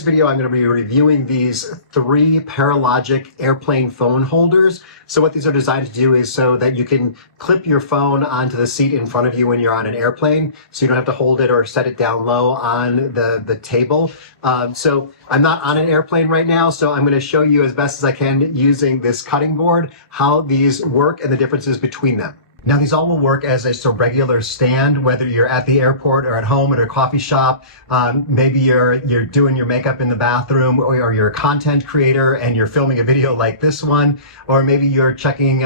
today's video, I'm going to be reviewing these 3 Perilogic airplane phone holders. So what these are designed to do is so that you can clip your phone onto the seat in front of you when you're on an airplane, so you don't have to hold it or set it down low on the table. So I'm not on an airplane right now, so I'm going to show you as best as I can using this cutting board how these work and the differences between them. Now, these all will work as just a regular stand, whether you're at the airport or at home at a coffee shop. Maybe you're doing your makeup in the bathroom, or you're a content creator and you're filming a video like this one, or maybe you're checking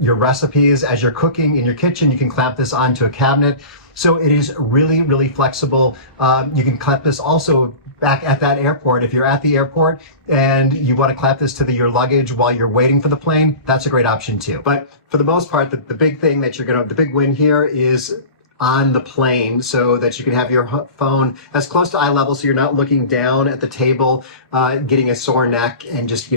your recipes as you're cooking in your kitchen. You can clamp this onto a cabinet. So it is really, really flexible. You can clamp this also back at that airport. If you're at the airport and you want to clamp this to your luggage while you're waiting for the plane, that's a great option too. But for the most part, the big thing that the big win here is on the plane, so that you can have your phone as close to eye level so you're not looking down at the table, getting a sore neck and just,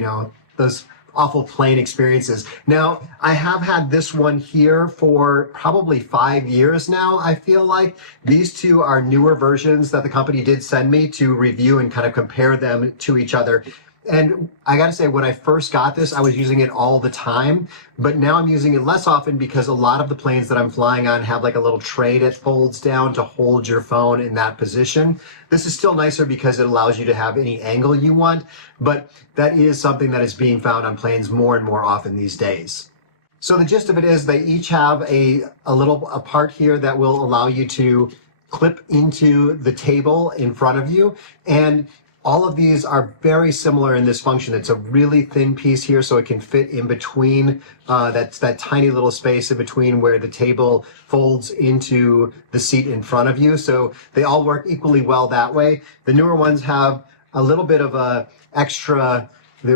those awful plane experiences. Now, I have had this one here for probably 5 years now, I feel like. These two are newer versions that the company did send me to review and kind of compare them to each other. And I gotta say, when I first got this, I was using it all the time, but now I'm using it less often because a lot of the planes that I'm flying on have like a little tray that folds down to hold your phone in that position. This is still nicer because it allows you to have any angle you want, but that is something that is being found on planes more and more often these days. So the gist of it is they each have a part here that will allow you to clip into the table in front of you, and all of these are very similar in this function. It's a really thin piece here, so it can fit in between that tiny little space in between where the table folds into the seat in front of you. So they all work equally well that way. The newer ones have a little bit of a extra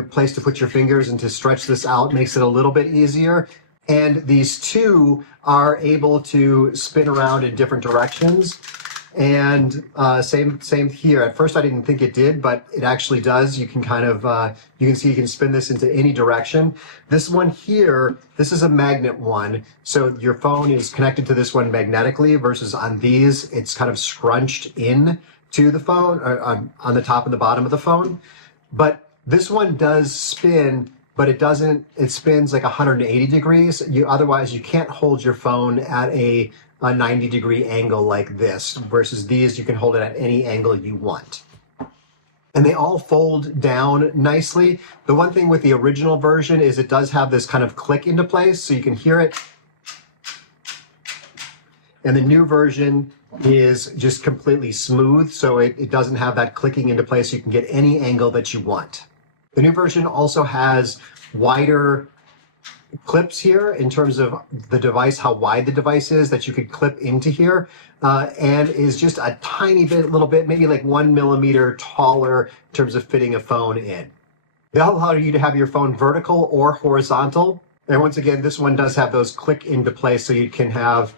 place to put your fingers, and to stretch this out makes it a little bit easier. And these two are able to spin around in different directions. And same here. At first I didn't think it did, but it actually does. You can kind of, you can see you can spin this into any direction. This one here, this is a magnet one. So your phone is connected to this one magnetically, versus on these, it's kind of scrunched in to the phone, or on the top and the bottom of the phone. But this one does spin, but it spins like 180 degrees. Otherwise you can't hold your phone at a 90-degree angle like this, versus these, you can hold it at any angle you want. And they all fold down nicely. The one thing with the original version is it does have this kind of click into place, so you can hear it. And the new version is just completely smooth, so it doesn't have that clicking into place. You can get any angle that you want. The new version also has wider clips here in terms of the device, how wide the device is that you could clip into here, and is just a tiny bit, little bit, maybe like 1 millimeter taller in terms of fitting a phone in. They'll allow you to have your phone vertical or horizontal. And once again, this one does have those click into place, so you can have,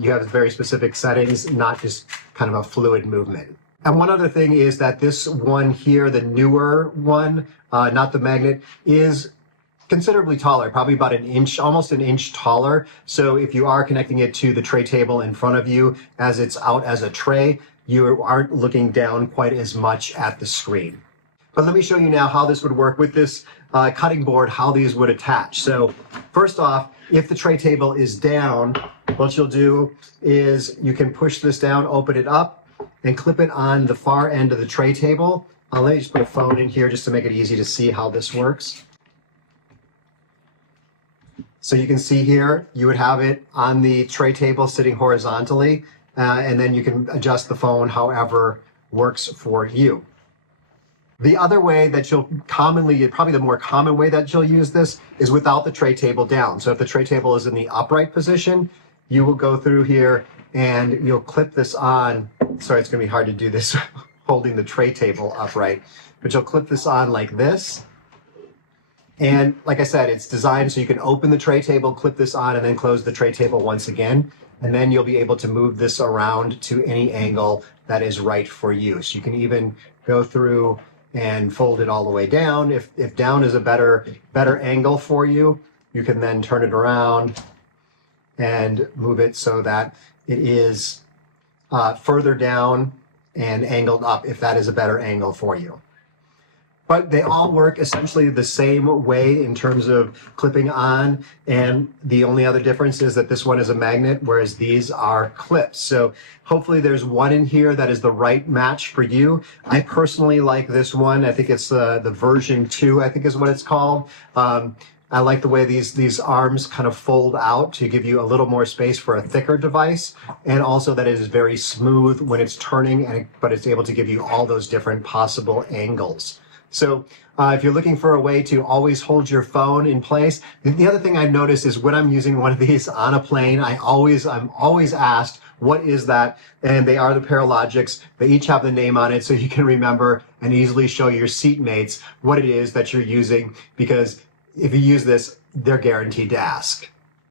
you have very specific settings, not just kind of a fluid movement. And one other thing is that this one here, the newer one, not the magnet, is considerably taller, probably about an inch, almost an inch taller. So if you are connecting it to the tray table in front of you as it's out as a tray, you aren't looking down quite as much at the screen. But let me show you now how this would work with this cutting board, how these would attach. So first off, if the tray table is down, what you'll do is you can push this down, open it up, and clip it on the far end of the tray table. Let me just put a phone in here just to make it easy to see how this works. So you can see here, you would have it on the tray table sitting horizontally, and then you can adjust the phone however works for you. The other way that you'll commonly, probably the more common way that you'll use this, is without the tray table down. So if the tray table is in the upright position, you will go through here and you'll clip this on. Sorry, it's gonna be hard to do this holding the tray table upright, but you'll clip this on like this. And like I said, it's designed so you can open the tray table, clip this on, and then close the tray table once again. And then you'll be able to move this around to any angle that is right for you. So you can even go through and fold it all the way down. If down is a better angle for you, you can then turn it around and move it so that it is further down and angled up if that is a better angle for you. But they all work essentially the same way in terms of clipping on, and the only other difference is that this one is a magnet, whereas these are clips. So hopefully there's one in here that is the right match for you. I personally like this one. I think it's the version 2, I think is what it's called. I like the way these arms kind of fold out to give you a little more space for a thicker device, and also that it is very smooth when it's turning, but it's able to give you all those different possible angles. So if you're looking for a way to always hold your phone in place, the other thing I've noticed is when I'm using one of these on a plane, I'm always asked, what is that? And they are the Perilogics. They each have the name on it so you can remember and easily show your seatmates what it is that you're using, because if you use this, they're guaranteed to ask.